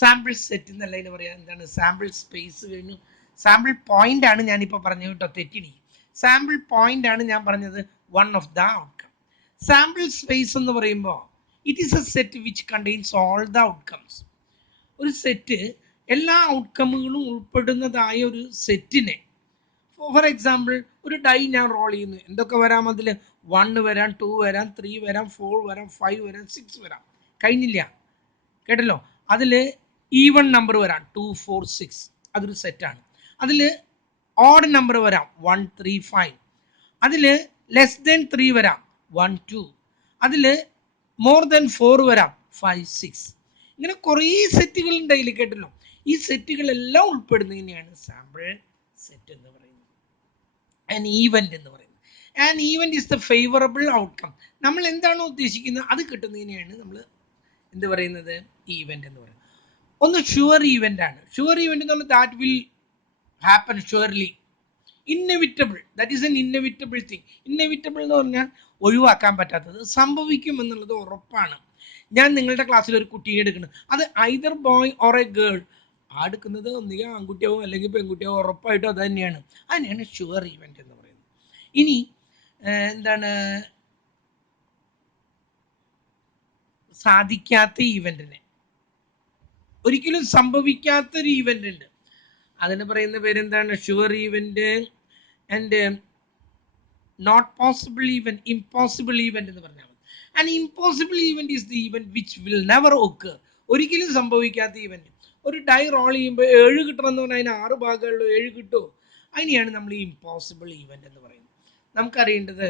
സാമ്പിൾ സെറ്റ് എന്നല്ല ഇതിന് പറയാം, എന്താണ്, സാമ്പിൾ സ്പേസ് കഴിഞ്ഞു. സാമ്പിൾ പോയിന്റ് ആണ് ഞാനിപ്പോൾ പറഞ്ഞു കേട്ടോ, തെറ്റിനി. സാമ്പിൾ പോയിന്റ് ആണ് ഞാൻ പറഞ്ഞത് one of the outcome. Sample space എന്ന് പറയുമ്പോൾ it is A set which contains all the outcomes. ഒരു സെറ്റ് എല്ലാ ഔട്ട്കമുകളും ഉൾപ്പെടുന്നതായ ഒരു സെറ്റിനെ, ഫോർ എക്സാമ്പിൾ ഒരു ഡൈ ഞാൻ റോൾ ചെയ്യുന്നു, എന്തൊക്കെ വരാം അതിൽ? 1 വരാം, 2 വരാം, 3 വരാം, 4 വരാം, 5 വരാം, 6 വരാം. കഴിഞ്ഞില്ല, കേട്ടല്ലോ. അതിൽ ഈവൺ നമ്പർ വരാം, 2, 4, 6, അതൊരു സെറ്റാണ്. അതിൽ ഓഡ് നമ്പർ വരാം, 1, 3, 5. അതിൽ ലെസ് ദാൻ 3 വരാം, 1, 2. അതിൽ മോർ ദാൻ 4 വരാം, 5, 6. ഇങ്ങനെ കുറേ സെറ്റുകൾ ഉണ്ട് അതിൽ, കേട്ടല്ലോ. ഈ സെറ്റുകളെല്ലാം ഉൾപ്പെടുന്നതിനെയാണ് സാമ്പിൾ സെറ്റ് എന്ന് പറയുന്നത്, ആൻ ഈവന്റ് എന്ന് പറയുന്നത്. An event is the favourable outcome. നമ്മൾ എന്താണോ ഉദ്ദേശിക്കുന്നത് അത് കിട്ടുന്നതിനെയാണ് നമ്മൾ എന്ത് പറയുന്നത്, ഈവന്റ് എന്ന് പറയുന്നത്. ഒന്ന് ഷുവർ ഈവന്റ് ആണ്. ഷുവർ ഈവന്റ് എന്ന് പറഞ്ഞാൽ that will happen surely. Inevitable, that is N inevitable thing. Inevitable എന്ന് പറഞ്ഞാൽ ഒഴിവാക്കാൻ പറ്റാത്തത്, സംഭവിക്കും എന്നുള്ളത് ഉറപ്പാണ്. ഞാൻ നിങ്ങളുടെ ക്ലാസ്സിൽ ഒരു കുട്ടിയെ എടുക്കണം, അത് either boy or A girl, ആ എടുക്കുന്നത് ഒന്നുകിൽ ആൺകുട്ടിയാവും അല്ലെങ്കിൽ പെൺകുട്ടിയാവും, ഉറപ്പായിട്ടും അത് തന്നെയാണ്. അതിനെയാണ് ഷുവർ ഈവന്റ് എന്ന് പറയുന്നത്. ഇനി എന്താണ് സാധിക്കാത്ത ഈവന്റിനെ, ഒരിക്കലും സംഭവിക്കാത്തൊരു ഈവന്റ് ഉണ്ട്, അതിന് പറയുന്ന പേരെന്താണ്? Sure event and not possible event, impossible event എന്ന് പറഞ്ഞാൽ മതി. And impossible event is the event which will never occur, ഒരിക്കലും സംഭവിക്കാത്ത ഈവന്റ്. ഒരു ഡൈ റോൾ ചെയ്യുമ്പോൾ 7 കിട്ടണമെന്ന് പറഞ്ഞാൽ അതിന് 6 ഭാഗമുള്ളൂ, 7 കിട്ടുമോ? അതിനെയാണ് നമ്മൾ ഈ ഇമ്പോസിബിൾ ഈവന്റ് എന്ന് പറയുന്നത്. നമുക്കറിയേണ്ടത്,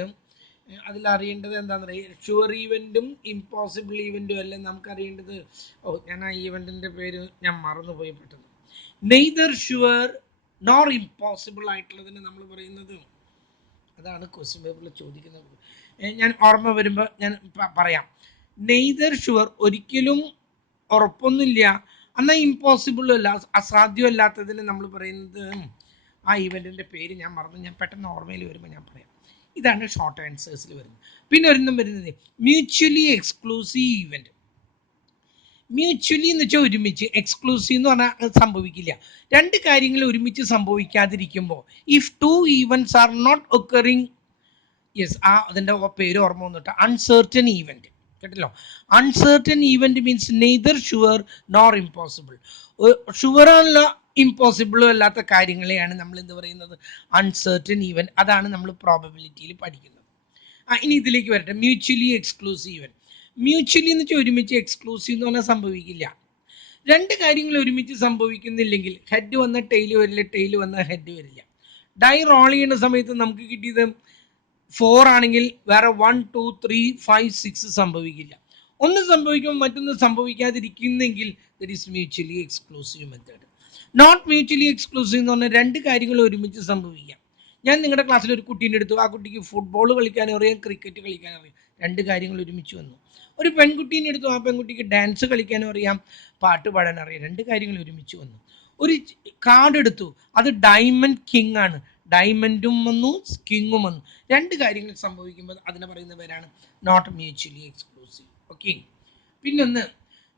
അതിലറിയേണ്ടത് എന്താണെന്ന് പറയുക, ഷുവർ ഈവൻറ്റും ഇമ്പോസിബിൾ ഈവൻറ്റും അല്ല നമുക്കറിയേണ്ടത്. ഞാൻ ആ ഈവൻറ്റിൻ്റെ പേര് ഞാൻ മറന്നുപോയി പെട്ടെന്ന്. നെയ്തർ ഷുവർ നോർ ഇമ്പോസിബിൾ ആയിട്ടുള്ളതിന് നമ്മൾ പറയുന്നത്, അതാണ് ക്വസ്റ്റ്യൻ പേപ്പറിൽ ചോദിക്കുന്നത്. ഞാൻ ഓർമ്മ വരുമ്പോൾ ഞാൻ പറയാം. നെയ്തർ ഷുവർ ഒരിക്കലും ഉറപ്പൊന്നുമില്ല, എന്നാൽ ഇമ്പോസിബിളും അല്ല, അസാധ്യമല്ലാത്തതിന് നമ്മൾ പറയുന്നത്, ആ ഈവൻറ്റിൻ്റെ പേര് ഞാൻ മറന്നു, ഞാൻ പെട്ടെന്ന് ഓർമ്മയിൽ വരുമ്പോൾ ഞാൻ പറയാം. ഇതാണ് ഷോർട്ട് ആൻസേഴ്സിൽ വരുന്നത്. പിന്നെ ഒരെണ്ണം വരുന്നത് മ്യൂച്വലി എക്സ്ക്ലൂസീവ് ഈവൻറ്റ്. മ്യൂച്വലി എന്ന് വെച്ചാൽ ഒരുമിച്ച്, എക്സ്ക്ലൂസീവ് എന്ന് പറഞ്ഞാൽ സംഭവിക്കില്ല. 2 കാര്യങ്ങൾ ഒരുമിച്ച് സംഭവിക്കാതിരിക്കുമ്പോൾ, if 2 events are not occurring, yes, അതിൻ്റെ പേര് ഓർമ്മ വന്നിട്ട്, അൺസർട്ടൻ ഈവൻറ്റ്. കേട്ടല്ലോ, uncertain event means neither sure nor impossible. ഷുവറല്ല ഇമ്പോസിബിളും അല്ലാത്ത കാര്യങ്ങളെയാണ് നമ്മൾ എന്ത് പറയുന്നത്? Uncertain event. അതാണ് നമ്മൾ പ്രോബബിലിറ്റിയിൽ പഠിക്കുന്നത്. ഇനി ഇതിലേക്ക് വരട്ടെ, മ്യൂച്വലി എക്സ്ക്ലൂസീവ് ഈവൻറ്റ്. മ്യൂച്വലി എന്ന് വെച്ചാൽ ഒരുമിച്ച്, എക്സ്ക്ലൂസീവ് എന്ന് പറഞ്ഞാൽ സംഭവിക്കില്ല. 2 കാര്യങ്ങൾ ഒരുമിച്ച് സംഭവിക്കുന്നില്ലെങ്കിൽ, ഹെഡ് വന്ന ടെയിൽ വരില്ല, ടെയിൽ വന്ന ഹെഡ് വരില്ല. ഡൈ റോൾ ചെയ്യുന്ന സമയത്ത് നമുക്ക് കിട്ടിയത് 4 ആണെങ്കിൽ വേറെ 1, 2, 3, 5, 6 സംഭവിക്കില്ല. ഒന്ന് സംഭവിക്കുമ്പോൾ മറ്റൊന്ന് സംഭവിക്കാതിരിക്കുന്നെങ്കിൽ that is mutually exclusive method. Not mutually exclusive എന്ന് പറഞ്ഞാൽ 2 കാര്യങ്ങൾ ഒരുമിച്ച് സംഭവിക്കാം. ഞാൻ നിങ്ങളുടെ ക്ലാസ്സിൽ ഒരു കുട്ടീനെ എടുത്തു, ആ കുട്ടിക്ക് ഫുട്ബോൾ കളിക്കാനും അറിയാം, ക്രിക്കറ്റ് കളിക്കാനും അറിയാം, 2 കാര്യങ്ങൾ ഒരുമിച്ച് വന്നു. ഒരു പെൺകുട്ടീനെ എടുത്തു, ആ പെൺകുട്ടിക്ക് ഡാൻസ് കളിക്കാനും അറിയാം, പാട്ട് പാടാനും അറിയാം, 2 കാര്യങ്ങൾ ഒരുമിച്ച് വന്നു. ഒരു കാർഡ് എടുത്തു, അത് ഡയമണ്ട് കിങ് ആണ്, ഡയമണ്ടും വന്നു കിങ്ങും വന്നു, 2 കാര്യങ്ങൾ സംഭവിക്കുമ്പോൾ അതിനെ പറയുന്ന പേരാണ് നോട്ട് മ്യൂച്വലി എക്സ്ക്ലൂസീവ്. ഓക്കെ. പിന്നൊന്ന്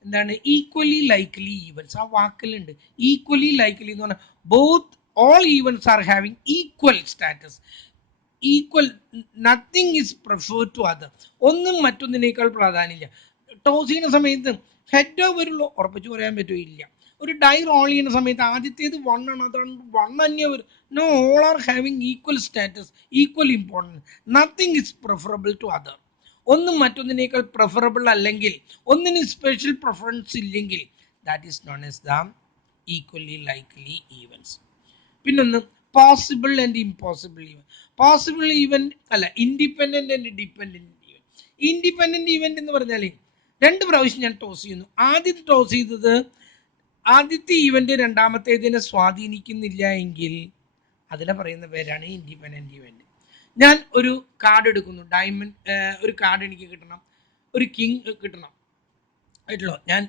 എന്താണ്? Equally likely events. ആ വാക്കിലുണ്ട് ഈക്വലി ലൈക്ലി എന്ന് പറഞ്ഞാൽ both all events are having equal status. Equal, nothing is preferred to other. ഒന്നും മറ്റൊന്നിനേക്കാൾ പ്രാധാന്യമില്ല. ടോസ് ചെയ്യുന്ന സമയത്ത് ഹെഡോ വരുള്ളൂ, ഉറപ്പിച്ച് പറയാൻ പറ്റില്ല. ഒരു ഡൈ റോൾ ചെയ്യുന്ന സമയത്ത് ആദ്യത്തേത് 1 ആണ്, അതാണ് 1 തന്നെ വരും. No, all are having equal status, equal importance. Nothing is preferable to other. ഒന്നും മറ്റൊന്നിനേക്കാൾ പ്രിഫറബിൾ അല്ലെങ്കിൽ, ഒന്നിന് സ്പെഷ്യൽ പ്രിഫറൻസ് ഇല്ലെങ്കിൽ, that is known as the equally likely events. പിന്നൊന്ന് possible and impossible event. Possible event അല്ല, independent and dependent event. Independent event എന്ന് പറഞ്ഞാൽ 2 പ്രാവശ്യം ഞാൻ ടോസ് ചെയ്യുന്നു. ആദ്യത്തെ ടോസ് ചെയ്തത്, ആദ്യത്തെ ഈവന്റ് രണ്ടാമത്തേതിനെ സ്വാധീനിക്കുന്നില്ല എങ്കിൽ അതിനെ പറയുന്ന പേരാണ് ഇൻഡിപെൻഡന്റ് ഈവന്റ്. ഞാൻ ഒരു കാർഡ് എടുക്കുന്നു, ഡയമണ്ട്, ഒരു കാർഡ് എനിക്ക് കിട്ടണം, ഒരു കിങ് കിട്ടണം ആയിട്ടുള്ളൂ. ഞാൻ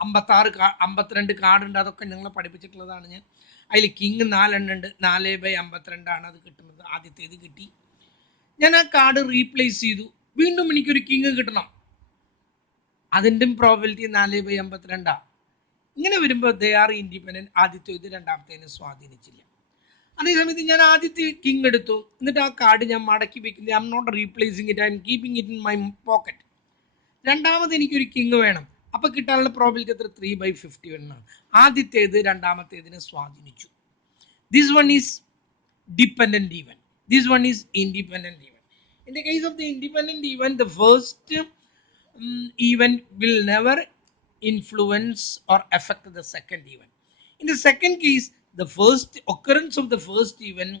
52 കാർഡ് ഉണ്ട്, അതൊക്കെ നിങ്ങളെ പഠിപ്പിച്ചിട്ടുള്ളതാണ് ഞാൻ. അതിൽ കിങ് 4 എണ്ണം ഉണ്ട്, 4/52 ആണ് അത് കിട്ടുന്നത്. ആദ്യത്തേത് കിട്ടി, ഞാൻ ആ കാർഡ് റീപ്ലേസ് ചെയ്തു, വീണ്ടും എനിക്കൊരു കിങ് കിട്ടണം, അതിൻ്റെ പ്രോബിലിറ്റി 4/52. ഇങ്ങനെ വരുമ്പോൾ ദേ ആർ ഇൻഡിപെൻഡന്റ്. ആദ്യത്തേത് രണ്ടാമത്തേതിനെ സ്വാധീനിച്ചില്ല. അതേസമയത്ത് ഞാൻ ആദ്യത്തെ കിങ് എടുത്തു, എന്നിട്ട് ആ കാർഡ് ഞാൻ മടക്കി വെക്കുന്നത്, I'm not replacing it, I'm keeping it in my pocket. രണ്ടാമത് എനിക്കൊരു കിങ് വേണം, അപ്പോൾ കിട്ടാനുള്ള പ്രോബിലിറ്റി എത്ര? 3/51 ആണ്. ആദ്യത്തേത് രണ്ടാമത്തേതിനെ സ്വാധീനിച്ചു. This one is dependent even, this one is independent even. In the case of the independent even, the first event will never influence or affect the second event. In the second case, the first occurrence of the first event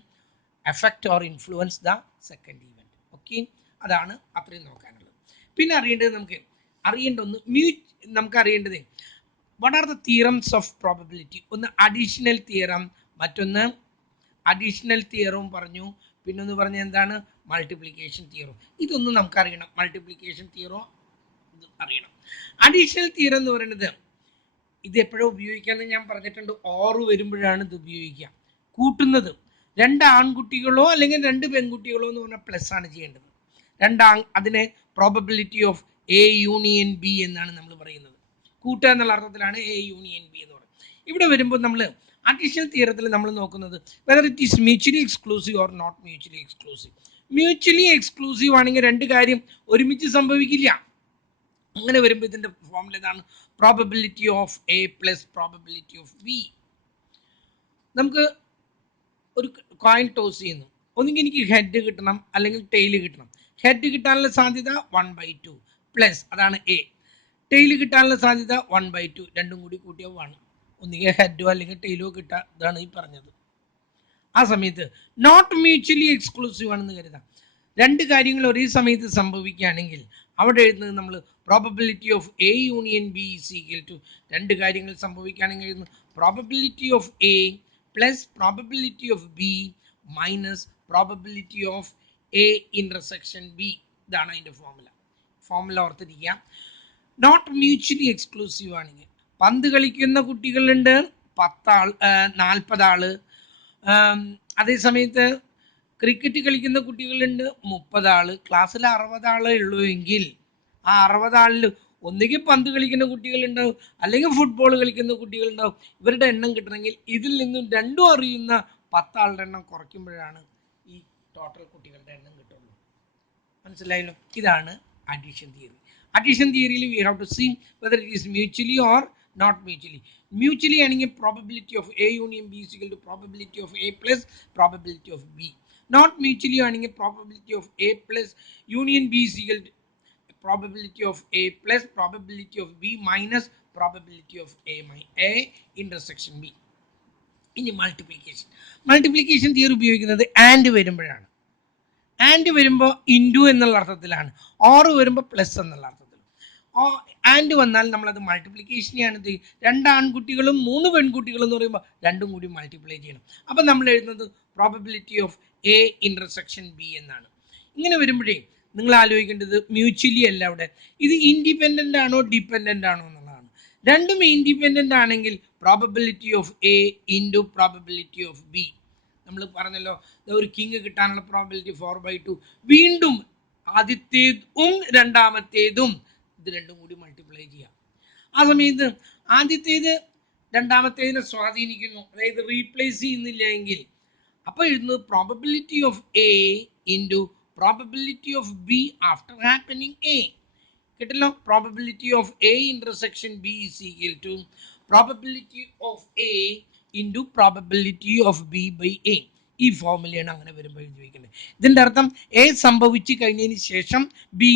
affect or influence the second event. Okay, അതാണ് അത്രയും നോക്കാനുള്ളത്. പിന്നെ അറിയേണ്ടത് നമുക്ക് അറിയേണ്ടത് what are the theorems of probability? ഒന്ന് additional theorem, മറ്റൊന്ന് additional തിയറവും പറഞ്ഞു, പിന്നൊന്ന് പറഞ്ഞ എന്താണ്? Multiplication theorem. ഇതൊന്നും നമുക്കറിയണം. മൾട്ടിപ്ലിക്കേഷൻ തിയറോ അറിയണം. അഡീഷണൽ തിയറം എന്ന് പറയുന്നത് ഇത് എപ്പോഴും ഉപയോഗിക്കാമെന്ന് ഞാൻ പറഞ്ഞിട്ടുണ്ട്. ഓർ വരുമ്പോഴാണ് ഇത് ഉപയോഗിക്കുക. കൂട്ടുന്നത് 2 ആൺകുട്ടികളോ അല്ലെങ്കിൽ 2 പെൺകുട്ടികളോ എന്ന് പറഞ്ഞാൽ പ്ലസ് ആണ് ചെയ്യേണ്ടത്. അതിനെ probability of A union B എന്നാണ് നമ്മൾ പറയുന്നത്. കൂട്ടുക എന്നുള്ള അർത്ഥത്തിലാണ് എ യൂണിയൻ ബി എന്ന് പറയുന്നത്. ഇവിടെ വരുമ്പോൾ നമ്മൾ അഡീഷണൽ തിയറത്തിൽ നമ്മൾ നോക്കുന്നത് whether it is mutually exclusive or not mutually exclusive. Mutually exclusive ആണെങ്കിൽ 2 കാര്യം ഒരുമിച്ച് സംഭവിക്കില്ല. അങ്ങനെ വരുമ്പോൾ ഇതിൻ്റെ ഫോർമുല ഇതാണ്, probability of A plus probability of B. നമുക്ക് ഒരു കോയിൻ ടോസ് ചെയ്യുന്നു. ഒന്നുകിൽ എനിക്ക് ഹെഡ് കിട്ടണം അല്ലെങ്കിൽ ടെയിൽ കിട്ടണം. ഹെഡ് കിട്ടാനുള്ള സാധ്യത 1/2 പ്ലസ് അതാണ് എ. ടെയിൽ കിട്ടാനുള്ള സാധ്യത 1/2. രണ്ടും കൂടി കൂട്ടിയ 1. ഒന്നുകിൽ ഹെഡോ അല്ലെങ്കിൽ ടെയിലോ കിട്ടുക, ഇതാണ് ഈ പറഞ്ഞത്. ആ സമയത്ത് നോട്ട് മ്യൂച്വലി എക്സ്ക്ലൂസീവ് ആണെന്ന് കരുതാം. 2 കാര്യങ്ങൾ ഒരേ സമയത്ത് സംഭവിക്കുകയാണെങ്കിൽ അവിടെ എഴുതുന്നത് നമ്മൾ probability of A union B is equal to 2 കാര്യങ്ങൾ സംഭവിക്കുകയാണെങ്കിൽ എഴുതുന്നു probability of A plus probability of B minus probability of A intersection B. ഇതാണ് അതിൻ്റെ ഫോർമുല ഓർത്തിരിക്കുക. നോട്ട് മ്യൂച്വലി എക്സ്ക്ലൂസീവ് ആണെങ്കിൽ പന്ത് കളിക്കുന്ന കുട്ടികളുണ്ട് 40 ആള്. അതേ സമയത്ത് ക്രിക്കറ്റ് കളിക്കുന്ന കുട്ടികളുണ്ട് 30 ആള്. ക്ലാസ്സിൽ 60 ആളേ ഉള്ളൂ എങ്കിൽ ആ 60 ആളിൽ ഒന്നുകിൽ പന്ത് കളിക്കുന്ന കുട്ടികളുണ്ടാവും അല്ലെങ്കിൽ ഫുട്ബോൾ കളിക്കുന്ന കുട്ടികളുണ്ടാവും. ഇവരുടെ എണ്ണം കിട്ടണമെങ്കിൽ ഇതിൽ നിന്നും 2 അറിയുന്ന 10 ആളുടെ എണ്ണം കുറയ്ക്കുമ്പോഴാണ് ഈ ടോട്ടൽ കുട്ടികളുടെ എണ്ണം കിട്ടുള്ളൂ. മനസ്സിലായല്ലോ? ഇതാണ് അഡീഷൻ തിയറി. അഡീഷൻ തിയറിയിൽ we have to see whether it is mutually or not mutually. Mutually ആണെങ്കിൽ probability of A union B is equal to probability of A plus probability of B. Not mutually ആണെങ്കിൽ probability of A plus union B is equal to probability of A plus probability of B minus probability of A intersection B. ഇനി multiplication theory ഉപയോഗിക്കുന്നത് and വരുമ്പോഴാണ്. And വരുമ്പോൾ into എന്നുള്ള അർത്ഥത്തിലാണ്. Or വരുമ്പോൾ plus എന്നുള്ള അർത്ഥത്തിൽ. ആൻഡ് വന്നാൽ നമ്മളത് മൾട്ടിപ്ലിക്കേഷനെയാണ്. 2 ആൺകുട്ടികളും 3 പെൺകുട്ടികളും എന്ന് പറയുമ്പോൾ 2ഉം കൂടി മൾട്ടിപ്ലൈ ചെയ്യണം. അപ്പം നമ്മൾ എഴുതുന്നത് probability of A intersection B എന്നാണ്. ഇങ്ങനെ വരുമ്പോഴേ നിങ്ങൾ ആലോചിക്കേണ്ടത് മ്യൂച്വലി അല്ല, അവിടെ ഇത് ഇൻഡിപെൻഡൻ്റ് ആണോ ഡിപ്പെൻഡൻ്റ് ആണോ എന്നുള്ളതാണ്. 2ഉം ഇൻഡിപെൻഡൻ്റ് ആണെങ്കിൽ probability of A into probability of B. നമ്മൾ പറഞ്ഞല്ലോ ഒരു കിങ് കിട്ടാനുള്ള പ്രോബബിലിറ്റി 4/2. വീണ്ടും ആദ്യത്തേതും രണ്ടാമത്തേതും ഇത് 2ഉം കൂടി മൾട്ടിപ്ലൈ ചെയ്യാം. ആ സമയത്ത് ആദ്യത്തേത് രണ്ടാമത്തേതിനെ സ്വാധീനിക്കുന്നു, അതായത് റീപ്ലേസ് ചെയ്യുന്നില്ല എങ്കിൽ അപ്പോൾ എഴുതുന്നത് probability of A into probability of B after happening A. കേട്ടല്ലോ? probability of A intersection B is equal to probability of A into probability of B by A. ഈ ഫോർമുലയാണ് അങ്ങനെ വരുമ്പോൾ ഉപയോഗിക്കേണ്ടത്. ഇതിൻ്റെ അർത്ഥം എ സംഭവിച്ചു കഴിഞ്ഞതിന് ശേഷം ബി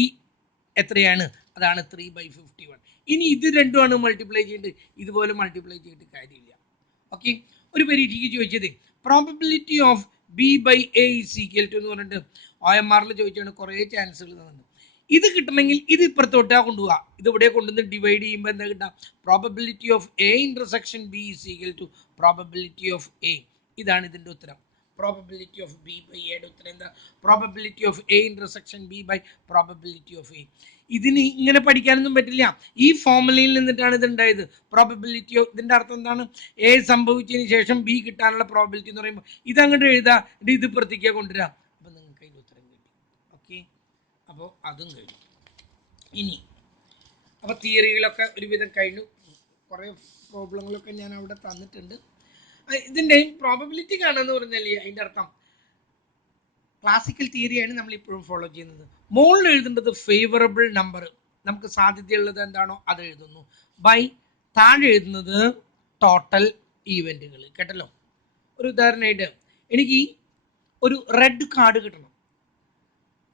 എത്രയാണ്? അതാണ് 3/51. ഇനി ഇത് രണ്ടുമാണ് മൾട്ടിപ്ലൈ ചെയ്യേണ്ടത്. ഇതുപോലെ മൾട്ടിപ്ലൈ ചെയ്തിട്ട് കാര്യമില്ല. ഓക്കെ, ഒരു പരീക്ഷയ്ക്ക് ചോദിച്ചത് probability of B by A is equal to എന്ന് പറഞ്ഞിട്ട് OMRൽ ചോദിച്ചാണ്. കുറേ ചാൻസുകൾ തന്നു. ഇത് കിട്ടണമെങ്കിൽ ഇത് ഇപ്പുറത്തോട്ടാ കൊണ്ടുപോവുക. ഇത് ഇവിടെ കൊണ്ടുവന്ന് ഡിവൈഡ് ചെയ്യുമ്പോൾ എന്താ കിട്ടുക? Probability of A intersection B is equal to probability of A. ഇതാണ് ഇതിൻ്റെ ഉത്തരം. പ്രോബബിലിറ്റി ഓഫ് ബി ബൈ എയുടെ ഉത്തരം എന്താ? Probability of A intersection B by probability of A. ഇതിന് ഇങ്ങനെ പഠിക്കാനൊന്നും പറ്റില്ല. ഈ ഫോർമുലയിൽ നിന്നിട്ടാണ് ഇത് ഉണ്ടായത്. പ്രോബബിലിറ്റി ഓഫ് ഇതിൻ്റെ അർത്ഥം എന്താണ്? എ സംഭവിച്ചതിന് ശേഷം ബി കിട്ടാനുള്ള പ്രോബബിലിറ്റി എന്ന് പറയുമ്പോൾ ഇതങ്ങോട്ട് എഴുതുക, ഇത് ഇപ്പുറത്തേക്ക് കൊണ്ടുവരിക. അപ്പം നിങ്ങൾക്ക് അതിൻ്റെ ഉത്തരം കിട്ടി. ഓക്കെ, അപ്പോൾ അതും കഴിഞ്ഞു. ഇനി അപ്പോൾ തിയറികളൊക്കെ ഒരുവിധം കഴിഞ്ഞു. കുറേ പ്രോബ്ലങ്ങളൊക്കെ ഞാൻ അവിടെ തന്നിട്ടുണ്ട്. ഇതിൻ്റെയും പ്രോബബിലിറ്റി കാണുമെന്ന് പറഞ്ഞാൽ അതിൻ്റെ അർത്ഥം ക്ലാസിക്കൽ തിയറിയാണ് നമ്മൾ ഇപ്പോഴും ഫോളോ ചെയ്യുന്നത്. മുകളിൽ എഴുതേണ്ടത് ഫേവറബിൾ നമ്പർ, നമുക്ക് സാധ്യതയുള്ളത് എന്താണോ അത് എഴുതുന്നു. ബൈ താഴെ എഴുതുന്നത് ടോട്ടൽ ഈവൻറ്റുകൾ. കേട്ടല്ലോ? ഒരു ഉദാഹരണമായിട്ട് എനിക്ക് ഒരു റെഡ് കാർഡ് കിട്ടണം.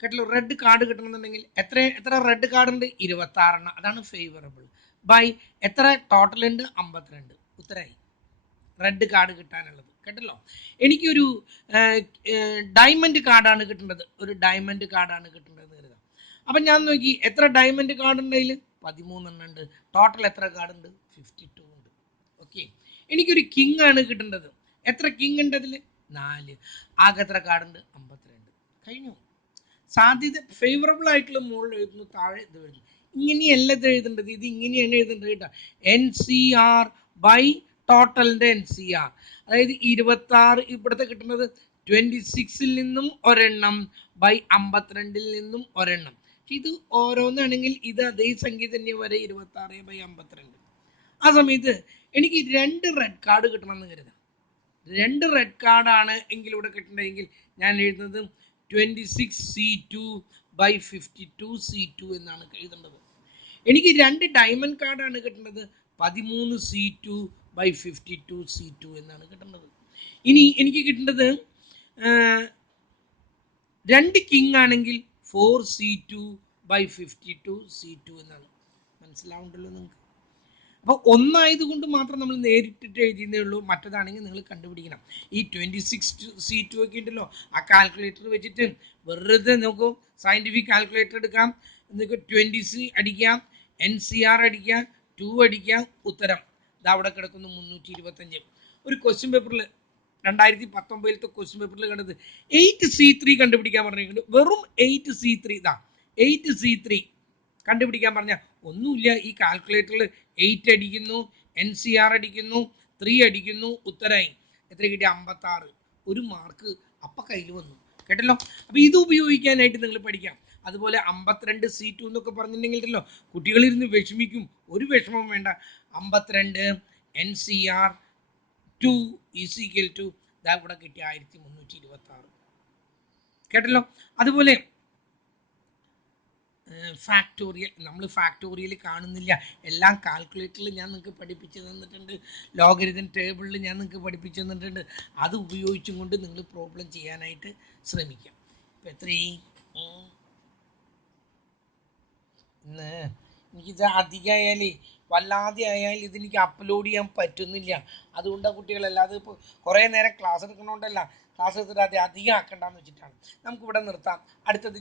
കേട്ടല്ലോ? റെഡ് കാർഡ് കിട്ടണമെന്നുണ്ടെങ്കിൽ എത്ര റെഡ് കാർഡ് ഉണ്ട്? 26. അതാണ് ഫേവറബിൾ. ബൈ എത്ര ടോട്ടൽ ഉണ്ട്? 52. ഉത്തരമായി റെഡ് കാർഡ് കിട്ടാനുള്ളത്. കേട്ടല്ലോ? എനിക്കൊരു ഡയമണ്ട് കാർഡാണ് കിട്ടേണ്ടത്. ഒരു ഡയമണ്ട് കാർഡാണ് കിട്ടേണ്ടത് കരുതാം. അപ്പം ഞാൻ നോക്കി എത്ര ഡയമണ്ട് കാർഡ് ഉണ്ട്? അതിൽ 13 ഉണ്ട്. ടോട്ടൽ എത്ര കാർഡ് ഉണ്ട്? 52 ഉണ്ട്. ഓക്കെ, എനിക്കൊരു കിങ് ആണ് കിട്ടേണ്ടത്. എത്ര കിങ് ഉണ്ട്? അതിൽ 4. ആകെ എത്ര കാർഡ് ഉണ്ട്? 52. കഴിഞ്ഞു. സാധ്യത ഫേവറബിൾ ആയിട്ടുള്ള മുകളിൽ എഴുതുന്നു, താഴെ ഇത് എഴുതുന്നു. ഇങ്ങനെയല്ല ഇത് എഴുതേണ്ടത്, ഇത് ഇങ്ങനെയാണ് എഴുതേണ്ടത് കേട്ടോ. NCR ബൈ ടോട്ടലിന്റെ NCR, അതായത് 26 ഇവിടുത്തെ കിട്ടുന്നത് 26 നിന്നും ഒരെണ്ണം ബൈ 52 നിന്നും ഒരെണ്ണം. ഇത് ഓരോന്നാണെങ്കിൽ ഇത് അതേ സംഖ്യ തന്നെ വരെ 26 ബൈ 52. ആ സമയത്ത് എനിക്ക് 2 റെഡ് കാർഡ് കിട്ടണമെന്ന് കരുതാം. 2 റെഡ് കാർഡാണ് എങ്കിൽ ഇവിടെ കിട്ടണമെങ്കിൽ ഞാൻ എഴുതുന്നത് 26C2 ബൈ 52C2 എന്നാണ് എഴുതേണ്ടത്. എനിക്ക് 2 ഡയമണ്ട് കാർഡാണ് കിട്ടുന്നത്, 13C2 ബൈ 52C2 എന്നാണ് കിട്ടുന്നത്. ഇനി എനിക്ക് കിട്ടേണ്ടത് 2 കിങ് ആണെങ്കിൽ 4C2 ബൈ 52C2 എന്നാണ്. മനസ്സിലാവുണ്ടല്ലോ നിങ്ങൾക്ക്? അപ്പോൾ ഒന്നായത് കൊണ്ട് മാത്രം നമ്മൾ നേരിട്ടിട്ട് എഴുതിയതേ ഉള്ളൂ. മറ്റേതാണെങ്കിൽ നിങ്ങൾ കണ്ടുപിടിക്കണം. ഈ 26C2 ഒക്കെ ഉണ്ടല്ലോ, ആ കാൽക്കുലേറ്റർ വെച്ചിട്ട് വെറുതെ നോക്കൂ, സയൻറ്റിഫിക് കാൽക്കുലേറ്റർ എടുക്കാം, എന്നിട്ട് 20C അടിക്കാം, NCR അടിക്കാം, 2 അടിക്കാം, ഉത്തരം ഇത് അവിടെ കിടക്കുന്നു 325. ഒരു ക്വസ്റ്റ്യൻ പേപ്പറിൽ 2019 ക്വസ്റ്റ്യൻ പേപ്പറിൽ കണ്ടത് 8C3 കണ്ടുപിടിക്കാൻ പറഞ്ഞിട്ടുണ്ട്. വെറും 8C3 ഇതാ 8C3 കണ്ടുപിടിക്കാൻ പറഞ്ഞ ഒന്നുമില്ല. ഈ കാൽക്കുലേറ്ററിൽ 8 അടിക്കുന്നു, NCR അടിക്കുന്നു, 3 അടിക്കുന്നു, ഉത്തരമായി. എത്ര കിട്ടിയ? 56. ഒരു മാർക്ക് അപ്പ കയ്യിൽ വന്നു. കേട്ടല്ലോ? അപ്പൊ ഇത് ഉപയോഗിക്കാനായിട്ട് നിങ്ങൾ പഠിക്കാം. അതുപോലെ 52C2 എന്നൊക്കെ പറഞ്ഞിട്ടുണ്ടെങ്കിലല്ലോ കുട്ടികളിരുന്ന് വിഷമിക്കും. ഒരു വിഷമം വേണ്ട. 52 NCR 2 ഈസിക്കൽ ടു ഇതാ ഇവിടെ കിട്ടിയ 1326. കേട്ടല്ലോ? അതുപോലെ ഫാക്ടോറിയൽ, നമ്മൾ ഫാക്ടോറിയൽ കാണുന്നില്ല, എല്ലാം കാൽക്കുലേറ്ററിൽ ഞാൻ നിങ്ങൾക്ക് പഠിപ്പിച്ചു തന്നിട്ടുണ്ട്. ലോഗരിതം ടേബിളിൽ ഞാൻ നിങ്ങൾക്ക് പഠിപ്പിച്ചു തന്നിട്ടുണ്ട്. അത് ഉപയോഗിച്ചും കൊണ്ട് നിങ്ങൾ പ്രോബ്ലം ചെയ്യാനായിട്ട് ശ്രമിക്കാം. ഇപ്പം എത്രയും ഇന്ന് എനിക്കിത് അധികമായാലേ വല്ലാതെ ആയാലും ഇതെനിക്ക് അപ്ലോഡ് ചെയ്യാൻ പറ്റുന്നില്ല. അതുകൊണ്ടാണ് കുട്ടികളല്ലാതെ ഇപ്പോൾ കുറേ നേരം ക്ലാസ് എടുക്കണോണ്ടല്ല, ക്ലാസ് എടുത്തിട്ട് അത് അധികം ആക്കണ്ടെന്ന് വെച്ചിട്ടാണ്. നമുക്കിവിടെ നിർത്താം. അടുത്തത്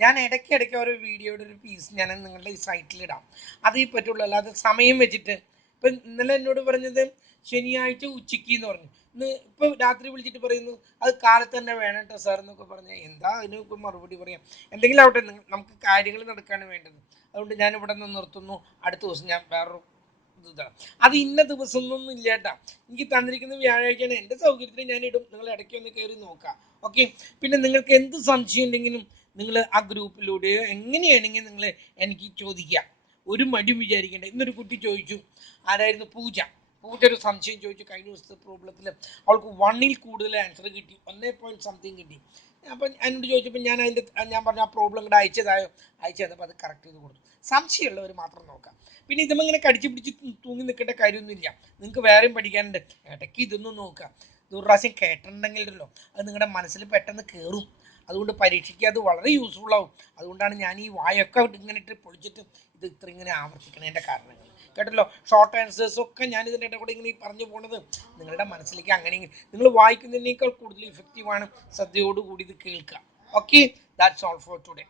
ഞാൻ ഇടയ്ക്കിടയ്ക്ക് ഓരോ വീഡിയോയുടെ ഒരു പീസ് ഞാൻ നിങ്ങളുടെ ഈ സൈറ്റിലിടാം. അതേ പറ്റുള്ളൂ, അല്ലാതെ സമയം വെച്ചിട്ട്. ഇപ്പം ഇന്നലെ എന്നോട് പറഞ്ഞത് ശനിയാഴ്ച ഉച്ചയ്ക്ക് എന്ന് പറഞ്ഞു. ഇന്ന് ഇപ്പോൾ രാത്രി വിളിച്ചിട്ട് പറയുന്നു അത് കാലത്ത് തന്നെ വേണം കേട്ടോ സാർ എന്നൊക്കെ പറഞ്ഞാൽ എന്താ അതിനൊക്കെ മറുപടി പറയാം. എന്തെങ്കിലും ആവട്ടെ, നമുക്ക് കാര്യങ്ങൾ നടക്കാണ് വേണ്ടത്. അതുകൊണ്ട് ഞാൻ ഇവിടെ നിന്ന് നിർത്തുന്നു. അടുത്ത ദിവസം ഞാൻ വേറൊരു ഇതാണ്. അത് ഇന്ന ദിവസം ഒന്നും ഇല്ല കേട്ടാ. എനിക്ക് തന്നിരിക്കുന്ന വ്യാഴാഴ്ചയാണ്. എൻ്റെ സൗകര്യത്തിന് ഞാൻ ഇടും. നിങ്ങൾ ഇടയ്ക്ക് ഒന്ന് കയറി നോക്കാം. ഓക്കെ. പിന്നെ നിങ്ങൾക്ക് എന്ത് സംശയം ഉണ്ടെങ്കിലും നിങ്ങൾ ആ ഗ്രൂപ്പിലൂടെയോ എങ്ങനെയാണെങ്കിൽ നിങ്ങൾ എനിക്ക് ചോദിക്കാം. ഒരു മടി വിചാരിക്കേണ്ട. ഇന്നൊരു കുട്ടി ചോദിച്ചു, ആരായിരുന്നു? പൂജ ഒരു സംശയം ചോദിച്ചു. കഴിഞ്ഞ ദിവസത്തെ പ്രോബ്ലത്തിൽ അവൾക്ക് 1ൽ കൂടുതൽ ആൻസർ കിട്ടി, 1 കിട്ടി. അപ്പം എന്നോട് ചോദിച്ചപ്പോൾ ഞാൻ പറഞ്ഞു ആ പ്രോബ്ലം കൂടെ അയച്ചു തന്നപ്പോൾ അത് കറക്റ്റ് ചെയ്ത് കൊടുത്തു. സംശയമുള്ളവർ മാത്രം നോക്കാം. പിന്നെ ഇതുമ്പോൾ ഇങ്ങനെ കടിച്ചു പിടിച്ച് തൂങ്ങി നിൽക്കേണ്ട കാര്യമൊന്നുമില്ല. നിങ്ങൾക്ക് വേറെയും പഠിക്കാനുണ്ട്. ഇടയ്ക്ക് ഇതൊന്നും നോക്കുക. ഇത് ഒരു പ്രാവശ്യം കേട്ടിട്ടുണ്ടെങ്കിലല്ലോ അത് നിങ്ങളുടെ മനസ്സിൽ പെട്ടെന്ന് കയറും. അതുകൊണ്ട് പരീക്ഷയ്ക്ക് അത് വളരെ യൂസ്ഫുൾ ആവും. അതുകൊണ്ടാണ് ഞാൻ ഈ വായൊക്കെ ഇങ്ങനെ ഇട്ട് പൊളിച്ചിട്ട് ഇത് ഇത്ര ഇങ്ങനെ ആവർത്തിക്കണതിൻ്റെ കാരണങ്ങൾ. കേട്ടല്ലോ? ഷോർട്ട് ആൻസേഴ്സ് ഒക്കെ ഞാൻ ഇതിൻ്റെ ഇടയിൽ കൂടെ ഇങ്ങനെ പറഞ്ഞു പോണത് നിങ്ങളുടെ മനസ്സിലേക്ക് അങ്ങനെ നിങ്ങൾ വായിക്കുന്നതിനേക്കാൾ കൂടുതൽ ഇഫക്റ്റീവാണ് ശ്രദ്ധയോടുകൂടി ഇത് കേൾക്കുക. Okay, that's all for today.